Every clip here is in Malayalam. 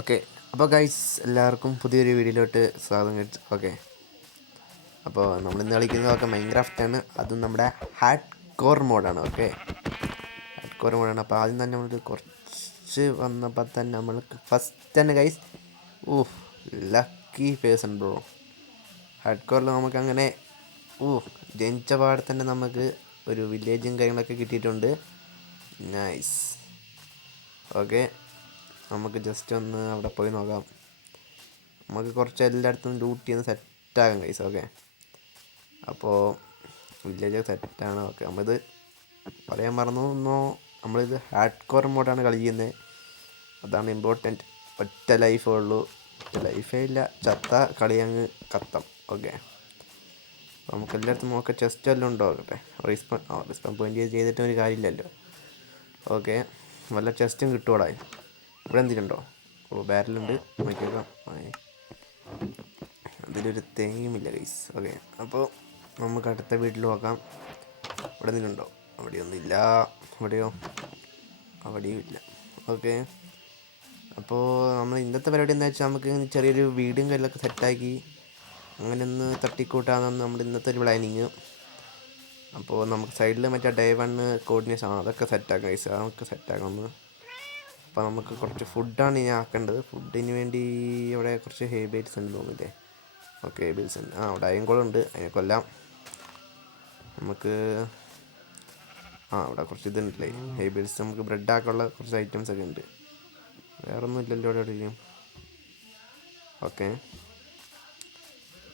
ഓക്കെ, അപ്പോൾ ഗൈസ് എല്ലാവർക്കും പുതിയൊരു വീഡിയോയിലോട്ട് സ്വാഗതം. ഓക്കെ, അപ്പോൾ നമ്മളിന്ന് കളിക്കുന്നതൊക്കെ മൈൻക്രാഫ്റ്റാണ്. അതും നമ്മുടെ ഹാർഡ് കോർ മോഡാണ്. ഓക്കെ, ഹാർഡ് കോർ മോഡാണ്. അപ്പോൾ ആദ്യം തന്നെ നമ്മൾ കുറച്ച് വന്നപ്പോൾ തന്നെ നമ്മൾക്ക് ഫസ്റ്റ് തന്നെ guys lucky person bro. Hard കോറിൽ നമുക്ക് അങ്ങനെ ജനിച്ച പാടെ തന്നെ നമുക്ക് ഒരു വില്ലേജും കാര്യങ്ങളൊക്കെ കിട്ടിയിട്ടുണ്ട്. നൈസ്. ഓക്കെ, നമുക്ക് ജസ്റ്റ് ഒന്ന് അവിടെ പോയി നോക്കാം. നമുക്ക് കുറച്ച് എല്ലായിടത്തും ലൂട്ട് ചെയ്യുന്ന സെറ്റാകാം ഗൈസ്. ഓക്കെ, അപ്പോൾ വില്ലേജ് സെറ്റാണ്. ഓക്കെ, നമ്മളിത് പറയാൻ മറന്നു. നമ്മളിത് ഹാർഡ് കോർ മോഡാണ് കളിക്കുന്നത്. അതാണ് ഇമ്പോർട്ടൻറ്റ്. ഒറ്റ ലൈഫേ ഉള്ളൂ. ഒറ്റ ലൈഫേ ഇല്ല, ചത്ത കളി അങ്ങ് കത്തം. ഓക്കെ, അപ്പോൾ നമുക്ക് എല്ലായിടത്തും നോക്കാം ചെസ്റ്റ് എല്ലാം ഉണ്ടോ നോക്കട്ടെ. റിസ്പോൺ പോയിൻ്റ് ചെയ്തിട്ടും ഒരു കാര്യമില്ലല്ലോ. ഓക്കെ, വല്ല ചെസ്റ്റും കിട്ടുമോടാ. ഇവിടെ എന്തിനുണ്ടോ? ബാരലുണ്ട്, നോക്കിയേക്കാം. അതിലൊരു തേങ്ങയുമില്ല ഗൈസ്. ഓക്കെ, അപ്പോൾ നമുക്ക് അടുത്ത വീട്ടിൽ നോക്കാം. ഇവിടെ എന്തിനുണ്ടോ? അവിടെയൊന്നുമില്ല. അവിടെയോ? അവിടെയും ഇല്ല. ഓക്കെ, അപ്പോൾ നമ്മൾ ഇന്നത്തെ പരിപാടി എന്താ വെച്ചാൽ നമുക്ക് ചെറിയൊരു വീടും കാര്യങ്ങളൊക്കെ സെറ്റാക്കി അങ്ങനെ ഒന്ന് തട്ടിക്കൂട്ടാമെന്നാണ് നമ്മുടെ ഇന്നത്തെ ഒരു പ്ലാനിങ്. അപ്പോൾ നമുക്ക് സൈഡിൽ മറ്റേ ഡേ 1 കോർഡിനേഷൻ അതൊക്കെ സെറ്റാക്കാം ഗൈസ്. അതൊക്കെ സെറ്റാക്കണം. അപ്പോൾ നമുക്ക് കുറച്ച് ഫുഡാണ് ഇനി ആക്കേണ്ടത്. ഫുഡിന് വേണ്ടി ഇവിടെ കുറച്ച് ഹേബിൾസ് ഉണ്ട് തോന്നില്ലേ. ഓക്കെ, ഹേബിൾസ് ഉണ്ട്. അവിടെ അയൻകുളമുണ്ട്, അതിനെ കൊല്ലാം. നമുക്ക് അവിടെ കുറച്ച് ഇതുണ്ടല്ലേ ഹേബിൾസ്. നമുക്ക് ബ്രെഡ് ആക്കാനുള്ള കുറച്ച് ഐറ്റംസ് ഒക്കെ ഉണ്ട്. വേറൊന്നും ഇല്ലല്ലോ ഇവിടെ എവിടെയും. ഓക്കെ,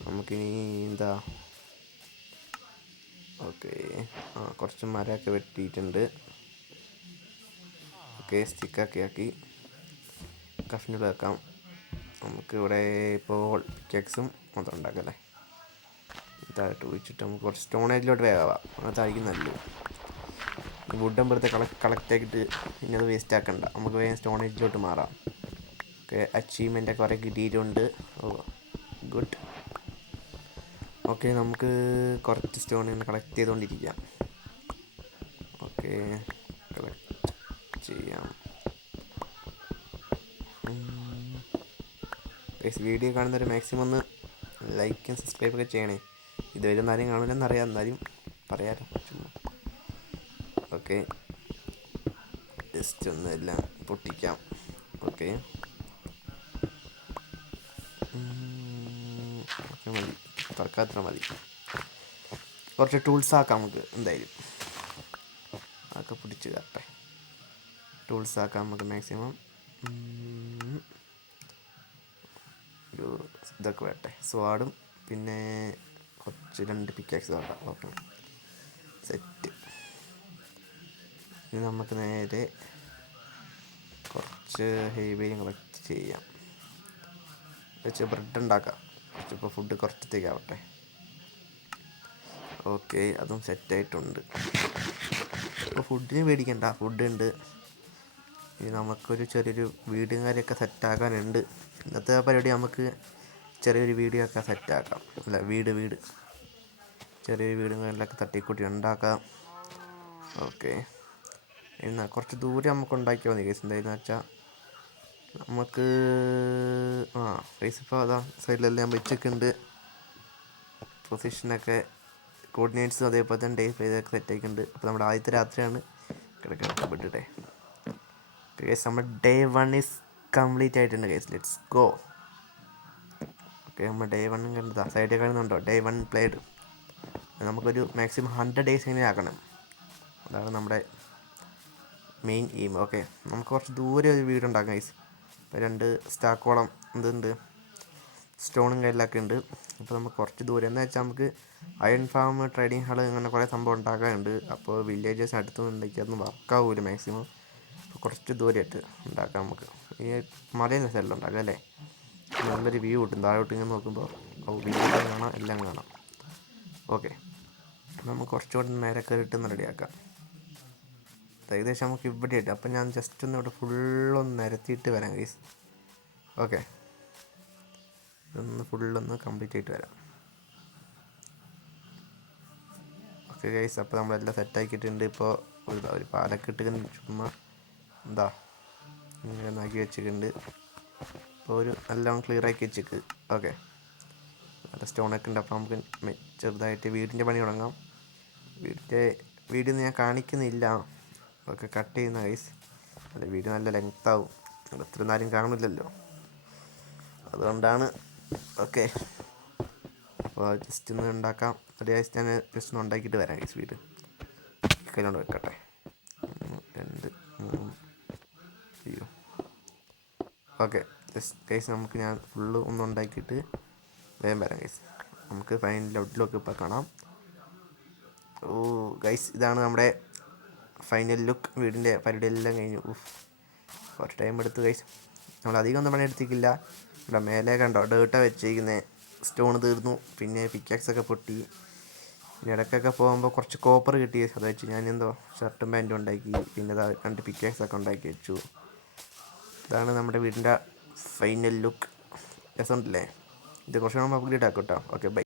നമുക്കിനി എന്താ, ഓക്കെ കുറച്ച് മരമൊക്കെ വെട്ടിയിട്ടുണ്ട്. ഓക്കെ, സ്റ്റിക്കൊക്കെ ആക്കി കഷ്ണിൽ വെക്കാം. നമുക്ക് ഇവിടെ ഇപ്പോൾ പിക്കെക്സും മാത്രം ഉണ്ടാക്കാം അല്ലേ. ഇതായിട്ട് ഒഴിച്ചിട്ട് നമുക്ക് കുറച്ച് സ്റ്റോണേജിലോട്ട് വേഗാവാം. അതായിരിക്കും നല്ലത്. വുഡും വെറുതെ കളക്ട് ആക്കിയിട്ട് പിന്നെ അത് വേസ്റ്റ് ആക്കണ്ട. നമുക്ക് വേഗം സ്റ്റോണേജിലോട്ട് മാറാം. ഓക്കെ, അച്ചീവ്മെൻ്റൊക്കെ കുറേ കിട്ടിയിട്ടുണ്ട്. ഗുഡ്. ഓക്കെ, നമുക്ക് കുറച്ച് സ്റ്റോൺ കളക്ട് ചെയ്തുകൊണ്ടിരിക്കാം. ഓക്കെ, കളക്ട് ചെയ്യാം. വീഡിയോ കാണുന്നവർ മാക്സിമം ഒന്ന് ലൈക്കും സബ്സ്ക്രൈബൊക്കെ ചെയ്യണേ. ഇതുവരെ ആരും കാണില്ലെന്നറിയാം, എന്നാലും പറയാലോ ചുമ്മാ. ഓക്കെ, ജസ്റ്റ് ഒന്ന് എല്ലാം പൊട്ടിക്കാം. ഓക്കെ, മതി, തൽക്കാലത്ര മതി. കുറച്ച് ടൂൾസ് ആക്കാം നമുക്ക് എന്തായാലും. അതൊക്കെ പിടിച്ച് കട്ടെ ടൂൾസ് ആക്കാം നമുക്ക് മാക്സിമം. ഒരു ഇതൊക്കെ വേട്ടെ, സ്വാഡും പിന്നെ കുറച്ച് 2 പിക്കാക്സ് വേണ്ട. Okay, set. ഇനി നമുക്ക് നേരെ കുറച്ച് ഹെവി കളക്ട് ചെയ്യാം. വെച്ച് ബ്രെഡ് ഉണ്ടാക്കാം. കുറച്ചിപ്പോൾ ഫുഡ് കുറച്ചത്തേക്കാവട്ടെ. ഓക്കെ, അതും സെറ്റായിട്ടുണ്ട്. ഇപ്പോൾ ഫുഡിന് പേടിക്കണ്ട, ഫുഡ് ഉണ്ട്. ഇനി നമുക്കൊരു ചെറിയൊരു വീടും കാര്യമൊക്കെ സെറ്റാക്കാനുണ്ട്. ഇന്നത്തെ പരിപാടി നമുക്ക് ചെറിയൊരു വീഡിയോ ഒക്കെ സെറ്റാക്കാം. അല്ല, വീട് ചെറിയൊരു വീടും കാര്യങ്ങളൊക്കെ തട്ടിക്കൂട്ടി ഉണ്ടാക്കാം. ഓക്കെ, എന്നാൽ കുറച്ച് ദൂരം നമുക്ക് ഉണ്ടാക്കിയാൽ മതി കേസ്. എന്തായെന്ന് വെച്ചാൽ നമുക്ക് കേസ് ഇപ്പോൾ അതാ സൈഡിലെല്ലാം വെച്ചിട്ടുണ്ട്. പൊസിഷനൊക്കെ കോർഡിനേറ്റ്സും അതേപോലെ തന്നെ ഇതൊക്കെ സെറ്റാക്കിയിട്ടുണ്ട്. അപ്പോൾ നമ്മുടെ ആദ്യത്തെ രാത്രിയാണ് കിടക്കട്ടെ. ഗൈസ്, നമ്മുടെ ഡേ 1 ഈസ് കംപ്ലീറ്റ് ആയിട്ടുണ്ട് ഗൈസ്. Let's go. ഓക്കെ, നമ്മൾ ഡേ 1 കണ്ടതാ സൈഡിൽ കാണുന്നുണ്ടോ? Day 1 played. നമുക്കൊരു മാക്സിമം 100 ഡേയ്സ് ഇങ്ങനെ ആക്കണം. അതാണ് നമ്മുടെ മെയിൻ എയിം. ഓക്കെ, നമുക്ക് കുറച്ച് ദൂരെ ഒരു വീടുണ്ടാക്കാം ഗൈസ്. ഇപ്പോൾ 2 സ്റ്റാക്കോളം എന്തുണ്ട്, സ്റ്റോണും കയ്യിലൊക്കെ ഉണ്ട്. അപ്പോൾ നമുക്ക് കുറച്ച് ദൂരം എന്ന് വെച്ചാൽ നമുക്ക് അയൺ ഫാം, ട്രേഡിങ് ഹാള് അങ്ങനെ കുറേ സംഭവം ഉണ്ടാക്കാനുണ്ട്. അപ്പോൾ വില്ലേജസ് അടുത്തുനിന്നുണ്ടെങ്കിൽ അതൊന്നും വർക്കാവില്ല മാക്സിമം. അപ്പോൾ കുറച്ച് ദൂരമായിട്ട് ഉണ്ടാക്കാം നമുക്ക്. ഈ മലയുടെ സൈഡിൽ ഉണ്ടാക്കാം അല്ലേ. നല്ലൊരു വ്യൂ കിട്ടും താഴോട്ട് ഇങ്ങനെ നോക്കുമ്പോൾ. വില്ലേജ് കാണാം, എല്ലാം കാണാം. ഓക്കെ, നമുക്ക് കുറച്ചുകൂടി നേരെ കയറിയിട്ടൊന്ന് റെഡിയാക്കാം. ഏകദേശം നമുക്ക് ഇവിടെ ആയിട്ട്. അപ്പം ഞാൻ ജസ്റ്റ് ഒന്ന് ഇവിടെ ഫുള്ളൊന്ന് നിരത്തിയിട്ട് വരാം ഗൈസ്. ഓക്കെ, ഇതൊന്ന് ഫുള്ളൊന്ന് കംപ്ലീറ്റ് ആയിട്ട് വരാം. ഓക്കെ ഗൈസ്, അപ്പോൾ നമ്മളെല്ലാം സെറ്റാക്കിയിട്ടുണ്ട്. ഇപ്പോൾ ഒരു പാലൊക്കെ ഇട്ട് ചുമ്മാ എന്താ ഇങ്ങനെ നാക്കി വെച്ചിട്ടുണ്ട്. ഒരു എല്ലാം ക്ലിയർ ആക്കി വെച്ചേക്ക്. ഓക്കെ, നല്ല സ്റ്റോണൊക്കെ ഉണ്ട്. അപ്പോൾ നമുക്ക് ചെറുതായിട്ട് വീടിൻ്റെ പണി തുടങ്ങാം. വീടൊന്നും ഞാൻ കാണിക്കുന്നില്ല, ഒക്കെ കട്ട് ചെയ്യുന്ന ഗൈസ്. അല്ല, വീഡിയോ നല്ല ലെങ്ത്താവും, അത്ര നേരം കാണില്ലല്ലോ, അതുകൊണ്ടാണ്. ഓക്കെ, അപ്പോൾ ജസ്റ്റ് ഒന്ന് ഉണ്ടാക്കാം. ഒരു ഗൈസ് ഞാൻ ജസ്റ്റ് ഒന്ന് ഉണ്ടാക്കിയിട്ട് വരാം ഗൈസ്. വീട് കയ്യിലോണ്ട് വെക്കട്ടെ. 1 2 3. അയ്യോ, ഓക്കെ ഗൈസ്, നമുക്ക് ഞാൻ ഫുള്ള് ഒന്ന് ഉണ്ടാക്കിയിട്ട് വേഗം വരാം ഗൈസ്. നമുക്ക് ഫൈനൽ ഔട്ട്ലുക്ക് ഇപ്പോൾ കാണാം. ഓ ഗൈസ്, ഇതാണ് നമ്മുടെ ഫൈനൽ ലുക്ക്. വീടിൻ്റെ പരിപാടിയെല്ലാം കഴിഞ്ഞു. കുറച്ച് ടൈം എടുത്തു ഗൈസ്. നമ്മൾ അധികം ഒന്നും പണിയെടുത്തിട്ടില്ല. ഇവിടെ മേലെ കണ്ടോ ഡേർട്ട വെച്ചിരിക്കുന്നത്, സ്റ്റോൺ തീർന്നു. പിന്നെ പിക്കാക്സൊക്കെ പൊട്ടി. പിന്നെ ഇടയ്ക്കൊക്കെ പോകുമ്പോൾ കുറച്ച് കോപ്പർ കിട്ടി, അത് വെച്ച് ഞാനെന്തോ ഷർട്ടും പാൻറ്റും ഉണ്ടാക്കി. പിന്നെ 2 പിക്കാക്സൊക്കെ ഉണ്ടാക്കി വെച്ചു. ഇതാണ് നമ്മുടെ വീടിൻ്റെ ഫൈനൽ ലുക്ക്. രസമുണ്ടല്ലേ? ഇത് കുറച്ച് നമ്മൾ അപ്ഗ്രേഡ് ആക്കും കേട്ടോ. Okay, by.